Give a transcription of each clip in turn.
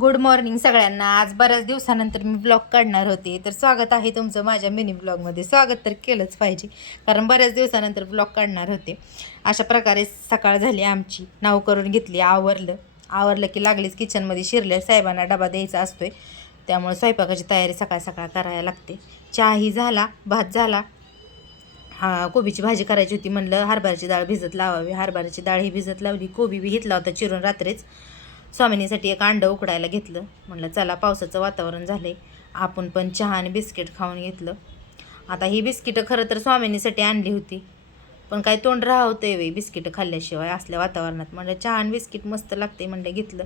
Good morning सगळ्यांना. आज बऱ्याच दिवसानंतर मी ब्लॉग काढणार होते, तर स्वागत आहे तुमचं माझ्या मिनी ब्लॉगमध्ये. स्वागत तर केलंच पाहिजे, कारण बऱ्याच दिवसानंतर ब्लॉग काढणार होते. अशा प्रकारे सकाळ झाली आमची, नाव करून घेतली, आवरलं की लागलीच किचनमध्ये शिरल्या. साहेबांना डबा द्यायचा असतोय, त्यामुळे स्वयंपाकाची तयारी सकाळ सकाळ करायला लागते. चहाही झाला, भात झाला. कोबीची भाजी करायची होती, म्हणलं हरभऱ्याची डाळ भिजत लावावी. हरभऱ्याची डाळ ही भिजत लावली. कोबी बी घेतला होता चिरून रात्रीच. स्वामिनीसाठी एक अंडं उकडायला घेतलं. म्हणलं चला, पावसाचं वातावरण झालं, आपण पण चहा आणि बिस्किट खाऊन घेतलं. आता ही बिस्किटं खरं तर स्वामिनीसाठी आणली होती, पण काय तोंड राहतंय वे बिस्किटं खाल्ल्याशिवाय असल्या वातावरणात. म्हणलं चहा आणि बिस्किट मस्त लागते, म्हणलं घेतलं.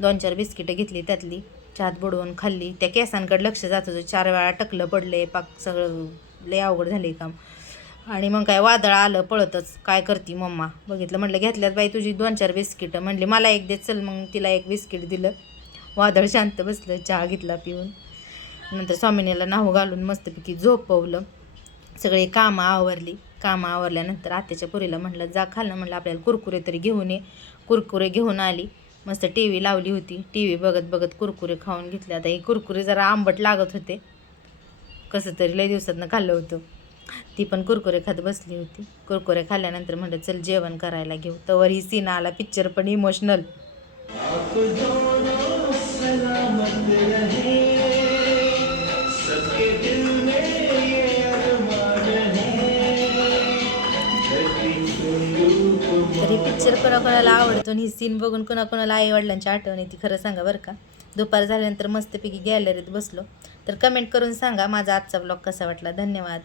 2-4 बिस्किटं घेतली, त्यातली चहात बुडवून खाल्ली. त्या केसांकडे लक्ष जात होतं. 4 वेळा टकलं पडले, पाक सगळं लय अवघड झाले काम. आणि मग काय वादळ आलं पळतच. काय करते मम्मा, बघितलं, म्हटलं घेतल्यात बाई तुझी 2-4 बिस्किटं. म्हणली मला एक दे, चल. मग तिला एक बिस्किट दिलं. वादळ शांत बसलं. चहा घेतला पिऊन. नंतर स्वामिनीला नाहू घालून मस्तपैकी झोपवलं. सगळी कामं आवरल्यानंतर आत्याच्या पुरीला म्हटलं जा खाल्लं, म्हटलं आपल्याला कुरकुरे तरी घेऊन ये. कुरकुरे घेऊन आली. मस्त टी व्ही लावली होती. टी व्ही बघत बघत कुरकुरे खाऊन घेतले. आता हे कुरकुरे जरा आंबट लागत होते, कसं तरी लय दिवसातनं खाल्लं होतं. ती पण कुरकुरे खात बसली होती. कुरकुरे खाल्ल्यानंतर म्हटलं चल जेवण करायला घेऊ. तवर ही सीन आला, पिक्चर पण इमोशनल. तरी पिक्चर कोणाकोणाला आवडतो आणि ही सीन बघून कोणाकोणाला आई वडिलांची आठवण येते खरं सांगा बरं का. दुपार झाल्यानंतर मस्तपैकी गॅलरीत बसलो. तर कमेंट करून सांगा माझा आजचा ब्लॉग कसा वाटला. धन्यवाद.